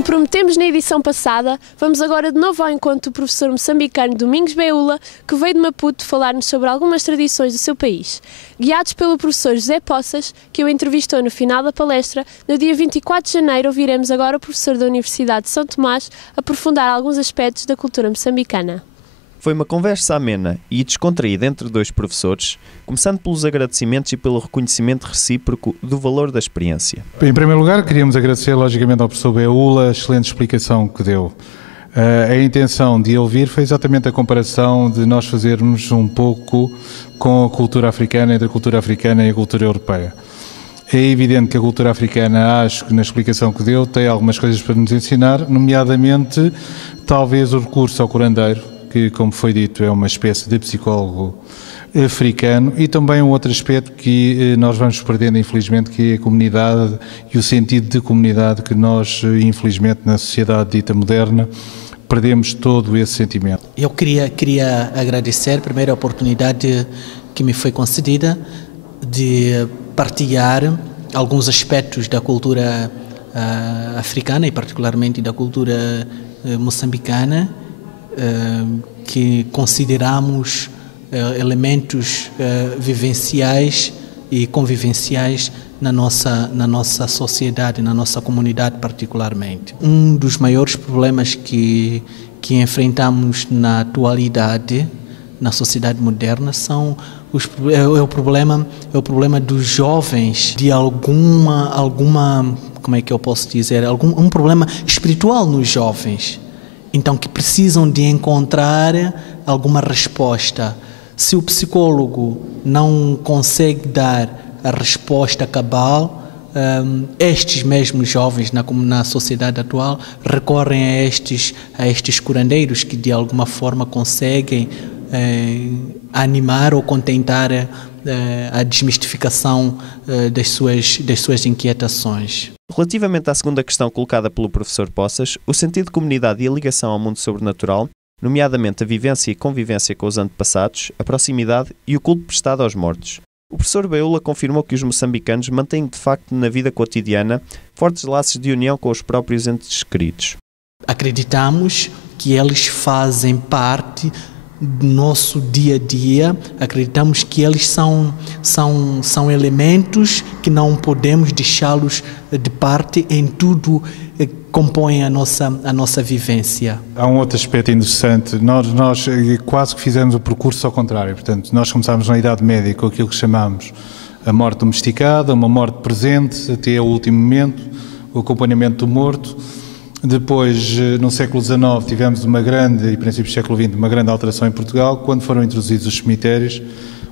Como prometemos na edição passada, vamos agora de novo ao encontro do professor moçambicano Domingos Beula, que veio de Maputo falar-nos sobre algumas tradições do seu país. Guiados pelo professor José Poças, que o entrevistou no final da palestra, no dia 24 de janeiro ouviremos agora o professor da Universidade de São Tomás aprofundar alguns aspectos da cultura moçambicana. Foi uma conversa amena e descontraída entre dois professores, começando pelos agradecimentos e pelo reconhecimento recíproco do valor da experiência. Em primeiro lugar, queríamos agradecer, logicamente, ao professor Beula a excelente explicação que deu. A intenção de ouvir foi exatamente a comparação de nós fazermos um pouco com a cultura africana, entre a cultura africana e a cultura europeia. É evidente que a cultura africana, acho que na explicação que deu, tem algumas coisas para nos ensinar, nomeadamente, talvez o recurso ao curandeiro, que, como foi dito, é uma espécie de psicólogo africano, e também um outro aspecto que nós vamos perdendo, infelizmente, que é a comunidade e o sentido de comunidade que nós, infelizmente, na sociedade dita moderna, perdemos todo esse sentimento. Eu queria agradecer, primeiro, a oportunidade que me foi concedida de partilhar alguns aspectos da cultura africana e particularmente da cultura moçambicana, que consideramos elementos vivenciais e convivenciais na nossa sociedade, na nossa comunidade particularmente. Um dos maiores problemas que enfrentamos na atualidade, na sociedade moderna, é o problema dos jovens, de alguma como é que eu posso dizer, um problema espiritual nos jovens. Então, que precisam de encontrar alguma resposta. Se o psicólogo não consegue dar a resposta cabal, estes mesmos jovens na sociedade atual recorrem a estes curandeiros que de alguma forma conseguem animar ou contentar a desmistificação das suas inquietações. Relativamente à segunda questão colocada pelo professor Poças, o sentido de comunidade e a ligação ao mundo sobrenatural, nomeadamente a vivência e convivência com os antepassados, a proximidade e o culto prestado aos mortos. O professor Beula confirmou que os moçambicanos mantêm de facto na vida cotidiana fortes laços de união com os próprios entes queridos. Acreditamos que eles fazem parte do nosso dia a dia, acreditamos que eles são elementos que não podemos deixá-los de parte em tudo que compõe a nossa vivência. Há um outro aspecto interessante, nós quase que fizemos o percurso ao contrário, portanto, nós começámos na Idade Média com aquilo que chamamos a morte domesticada, uma morte presente até o último momento, o acompanhamento do morto. Depois, no século XIX, tivemos e princípios do século XX, uma grande alteração em Portugal. Quando foram introduzidos os cemitérios,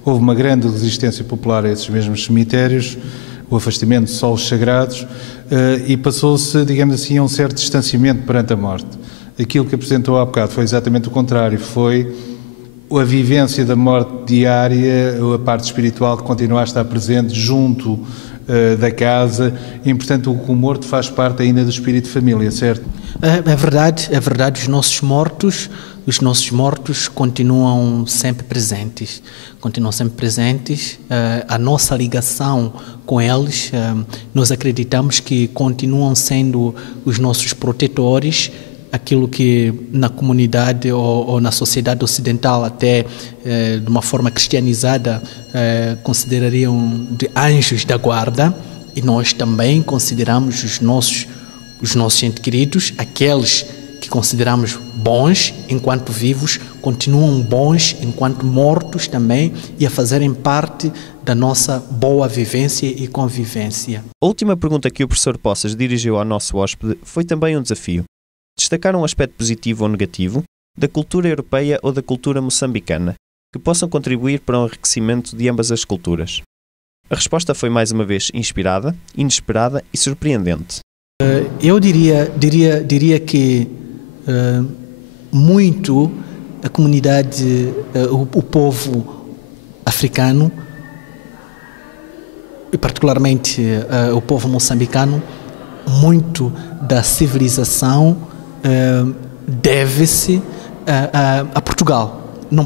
houve uma grande resistência popular a esses mesmos cemitérios, o afastamento de solos sagrados, e passou-se, digamos assim, a um certo distanciamento perante a morte. Aquilo que apresentou há bocado foi exatamente o contrário, foi a vivência da morte diária, a parte espiritual que continua a estar presente junto da casa, e portanto o morto faz parte ainda do espírito de família, certo? É verdade, os nossos mortos continuam sempre presentes, a nossa ligação com eles, nós acreditamos que continuam sendo os nossos protetores, aquilo que na comunidade ou na sociedade ocidental até de uma forma cristianizada considerariam de anjos da guarda, e nós também consideramos os nossos entes queridos, aqueles que consideramos bons enquanto vivos, continuam bons enquanto mortos também, e a fazerem parte da nossa boa vivência e convivência. A última pergunta que o professor Poças dirigiu ao nosso hóspede foi também um desafio. Destacar um aspecto positivo ou negativo da cultura europeia ou da cultura moçambicana, que possam contribuir para o enriquecimento de ambas as culturas. A resposta foi mais uma vez inspirada, inesperada e surpreendente. Eu diria que muito a comunidade, o povo africano, e particularmente o povo moçambicano, muito da civilização deve-se a Portugal. Não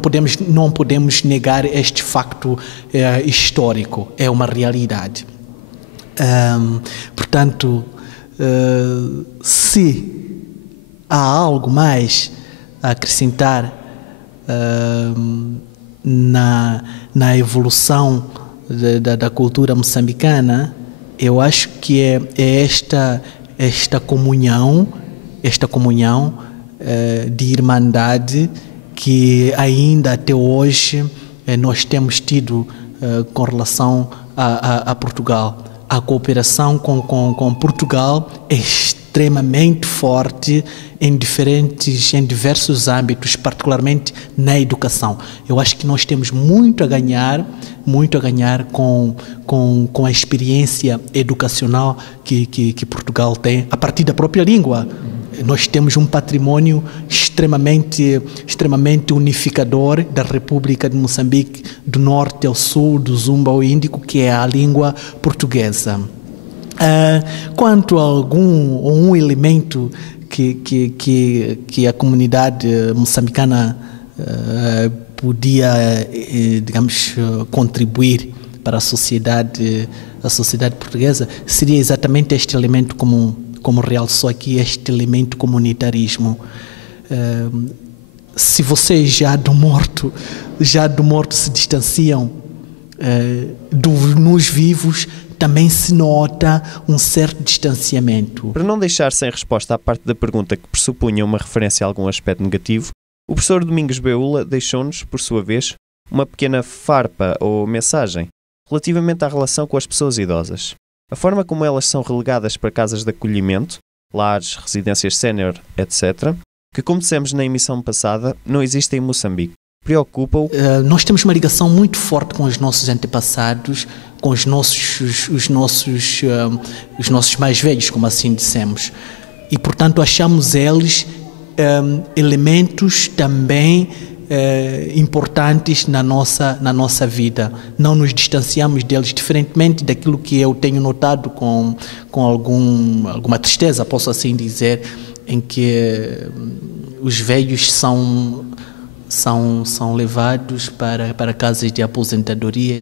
podemos negar este facto histórico, é uma realidade. Portanto, Se há algo mais a acrescentar na evolução da cultura moçambicana, eu acho que é esta comunhão de irmandade que ainda até hoje nós temos tido com relação a Portugal. A cooperação com Portugal é extremamente forte em diversos âmbitos, particularmente na educação. Eu acho que nós temos muito a ganhar com a experiência educacional que Portugal tem, a partir da própria língua. Nós temos um patrimônio extremamente unificador da República de Moçambique, do norte ao sul, do Zumba ao Índico, que é a língua portuguesa. Quanto a um elemento que a comunidade moçambicana podia, digamos, contribuir para a sociedade portuguesa, seria exatamente este elemento como realçou aqui, este elemento comunitarismo. Se vocês já do morto se distanciam nos vivos, também se nota um certo distanciamento. Para não deixar sem resposta à parte da pergunta que pressupunha uma referência a algum aspecto negativo, o professor Domingos Beula deixou-nos, por sua vez, uma pequena farpa ou mensagem relativamente à relação com as pessoas idosas. A forma como elas são relegadas para casas de acolhimento, lares, residências sénior, etc., que, como dissemos na emissão passada, não existem em Moçambique. Preocupa-o? Nós temos uma ligação muito forte com os nossos antepassados, com os nossos mais velhos, como assim dissemos. E, portanto, achamos eles elementos também importantes na nossa vida. Não nos distanciamos deles, diferentemente daquilo que eu tenho notado com alguma tristeza, posso assim dizer, em que os velhos são levados para casas de aposentadoria.